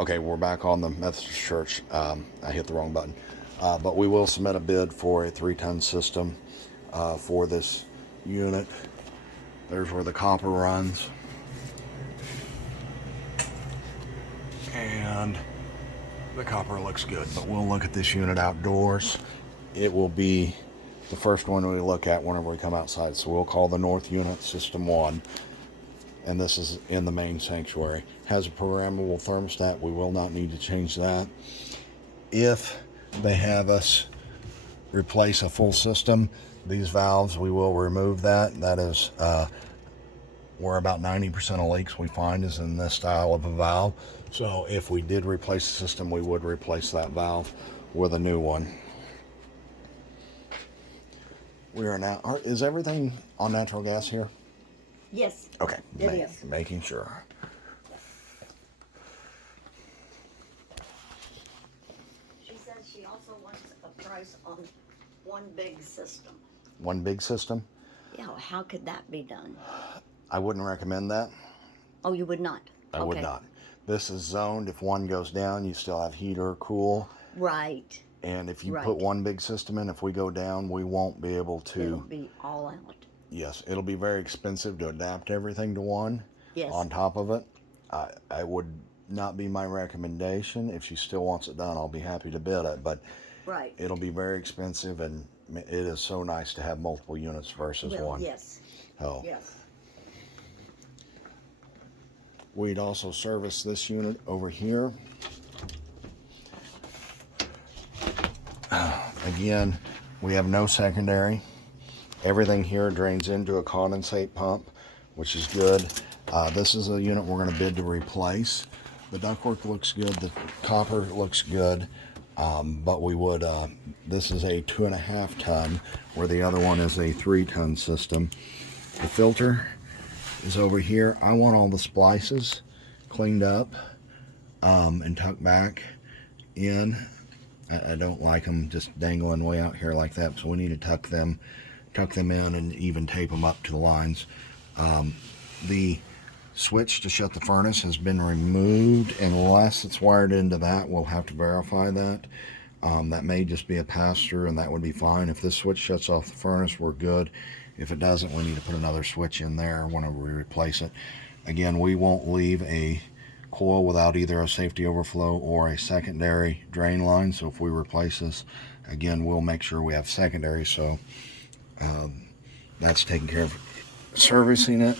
Okay, we're back on the Methodist Church. I hit the wrong button. But we will submit a bid for a 3-ton system for this unit. There's where the copper runs. And the copper looks good, but we'll look at this unit outdoors. It will be the first one we look at whenever we come outside. So we'll call the north unit System 1. And this is in the main sanctuary. Has a programmable thermostat. We will not need to change that. If they have us replace a full system, these valves, we will remove that. That is where about 90% of leaks we find is in this style of a valve. So if we did replace the system, we would replace that valve with a new one. We are now, is everything on natural gas here? Yes. Okay, It is. making sure. She says she also wants a price on one big system. One big system? Yeah, how could that be done? I wouldn't recommend that. Oh, you would not? I would not. This is zoned. If one goes down, you still have heat or cool. Right. And if you Right. put one big system in, if we go down, we won't be able It'll to. be all out. Yes, it'll be very expensive to adapt everything to one. Yes. On top of it, I would not be my recommendation. If she still wants it done, I'll be happy to bid it. But Right. it'll be very expensive, and it is so nice to have multiple units versus Well, one. yes. Oh. Yes. We'd also service this unit over here. Again, we have no secondary. Everything here drains into a condensate pump, which is good. This is a unit we're going to bid to replace. The ductwork looks good. The copper looks good. But we would, this is a 2.5 ton, where the other one is a 3-ton system. The filter is over here. I want all the splices cleaned up and tucked back in. I don't like them just dangling way out here like that, so we need to tuck them in and even tape them up to the lines. The switch to shut the furnace has been removed. Unless it's wired into that, we'll have to verify that. That may just be a pass-through, and that would be fine. If this switch shuts off the furnace, we're good. If it doesn't, we need to put another switch in there whenever we replace it. Again, we won't leave a coil without either a safety overflow or a secondary drain line. So if we replace this, again, we'll make sure we have secondary. So that's taken care of. Servicing it.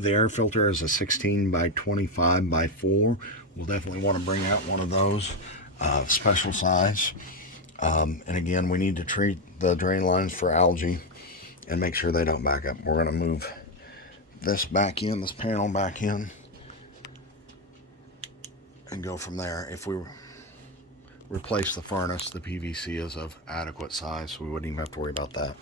The air filter is a 16 by 25 by 4. We'll definitely want to bring out one of those, special size. And again, we need to treat the drain lines for algae and make sure they don't back up. We're going to move this back in, this panel back in, and go from there. If we replace the furnace, the PVC is of adequate size, so we wouldn't even have to worry about that.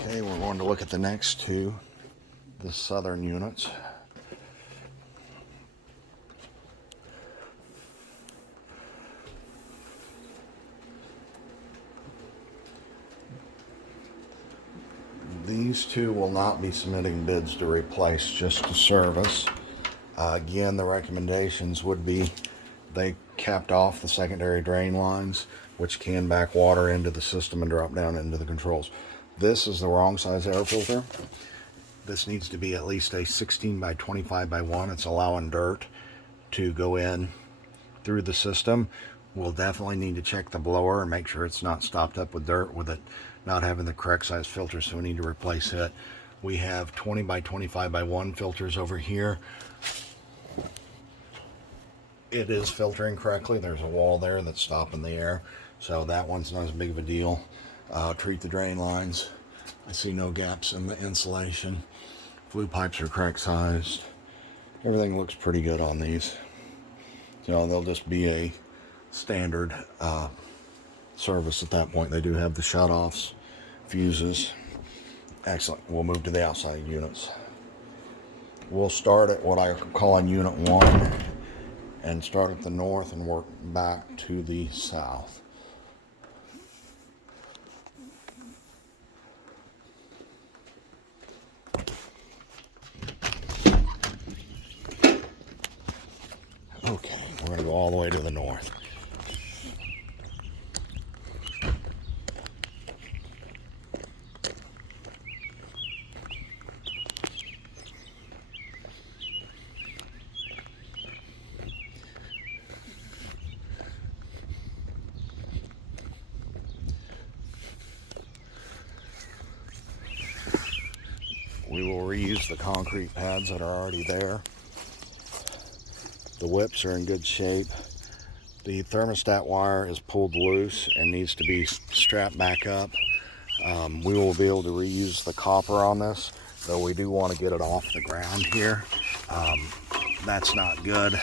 Okay, we're going to look at the next two, the southern units. These two will not be submitting bids to replace, just to service. Again, the recommendations would be they capped off the secondary drain lines, which can back water into the system and drop down into the controls. This is the wrong size air filter. This needs to be at least a 16 by 25 by 1. It's allowing dirt to go in through the system. We'll definitely need to check the blower and make sure it's not stopped up with dirt, with it not having the correct size filter, so we need to replace it. We have 20 by 25 by 1 filters over here. It is filtering correctly. There's a wall there that's stopping the air, so that one's not as big of a deal. Treat the drain lines. I see no gaps in the insulation. Flue pipes are correct sized. Everything looks pretty good on these. So they'll just be a standard service at that point. They do have the shutoffs fuses. Excellent. We'll move to the outside units. We'll start at what I call on unit 1 and start at the north and work back to the south. Okay, we're going to go all the way to the north. We will reuse the concrete pads that are already there. The whips are in good shape. The thermostat wire is pulled loose and needs to be strapped back up. We will be able to reuse the copper on this, though we do want to get it off the ground here. That's not good.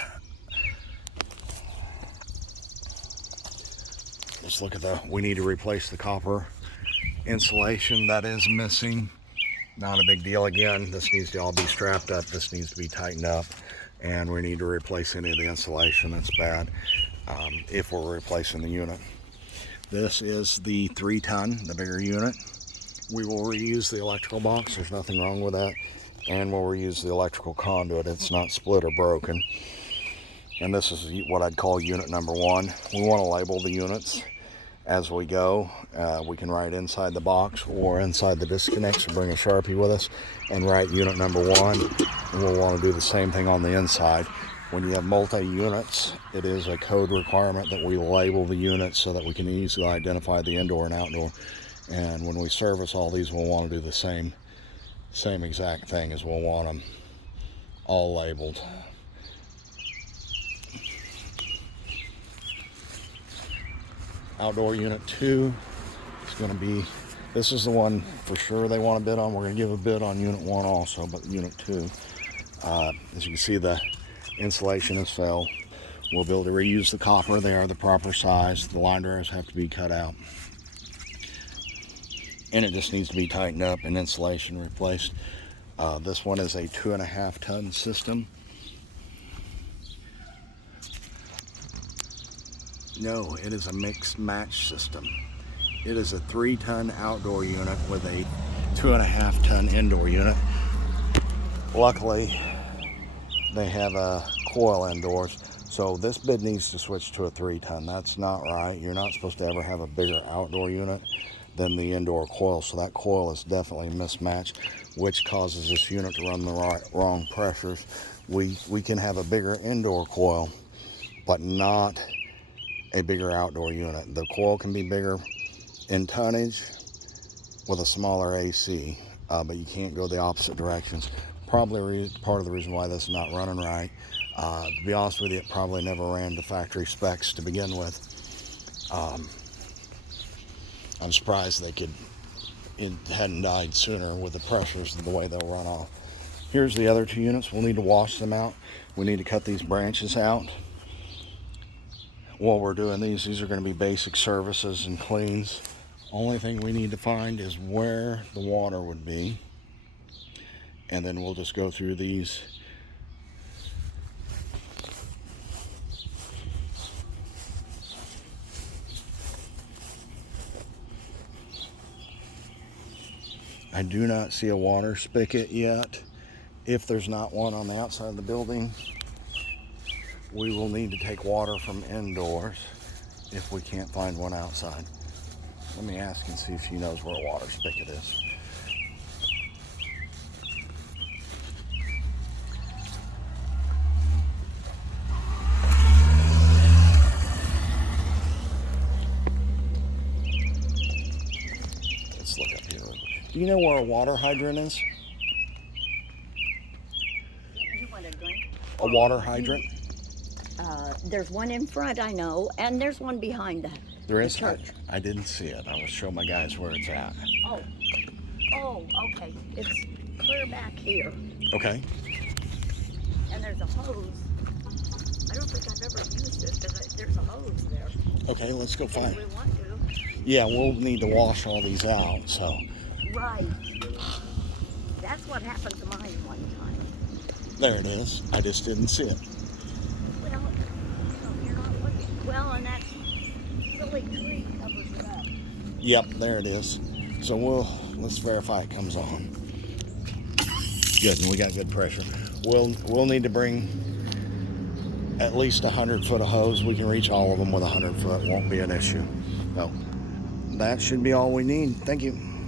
Let's look at we need to replace the copper insulation that is missing. Not a big deal. Again, this needs to all be strapped up. This needs to be tightened up, and we need to replace any of the insulation that's bad if we're replacing the unit. This is the 3-ton, the bigger unit. We will reuse the electrical box. There's nothing wrong with that. And we'll reuse the electrical conduit. It's not split or broken. And this is what I'd call unit number 1. We want to label the units as we go. We can write inside the box or inside the disconnects, or bring a Sharpie with us and write unit number 1. And we'll want to do the same thing on the inside. When you have multi-units, it is a code requirement that we label the units so that we can easily identify the indoor and outdoor. And when we service all these, we'll want to do the same exact thing, as we'll want them all labeled. Outdoor unit 2 is going to be, this is the one for sure they want to bid on. We're going to give a bid on unit 1 also, but unit 2, as you can see, the insulation is fell. We'll be able to reuse the copper. They are the proper size. The line drawers have to be cut out, and it just needs to be tightened up and insulation replaced. This one is a 2.5-ton system. No, it is a mixed match system. It is a 3-ton outdoor unit with a 2.5-ton indoor unit. Luckily, they have a coil indoors, so this bid needs to switch to a 3-ton. That's not right. You're not supposed to ever have a bigger outdoor unit than the indoor coil, so that coil is definitely mismatched, which causes this unit to run the wrong pressures. We can have a bigger indoor coil, but not a bigger outdoor unit. The coil can be bigger in tonnage with a smaller AC, but you can't go the opposite directions. Probably part of the reason why this is not running right. To be honest with you, it probably never ran to factory specs to begin with. I'm surprised it hadn't died sooner with the pressures and the way they'll run off. Here's the other 2 units. We'll need to wash them out. We need to cut these branches out. While we're doing these are going to be basic services and cleans. Only thing we need to find is where the water would be, and then we'll just go through these. I do not see a water spigot yet. If there's not one on the outside of the building, we will need to take water from indoors if we can't find one outside. Let me ask and see if she knows where a water spigot is. Let's look up here. Do you know where a water hydrant is? You want a drink? A water hydrant? There's one in front, I know, and there's one behind that. There is? The church. I didn't see it. I was showing my guys where it's at. Oh, okay. It's clear back here, Okay. and there's a hose. I don't think I've ever used it, because there's a hose there. Okay, let's go If find we it. want to. Yeah, we'll need to wash all these out, so. Right. That's what happened to mine one time. There it is. I just didn't see it. Well, you're not looking. Well, and that silly tree covers it up. Yep, there it is. So let's verify it comes on. Good, and we got good pressure. We'll need to bring at least 100 foot of hose. We can reach all of them with 100 foot. Won't be an issue. So that should be all we need. Thank you.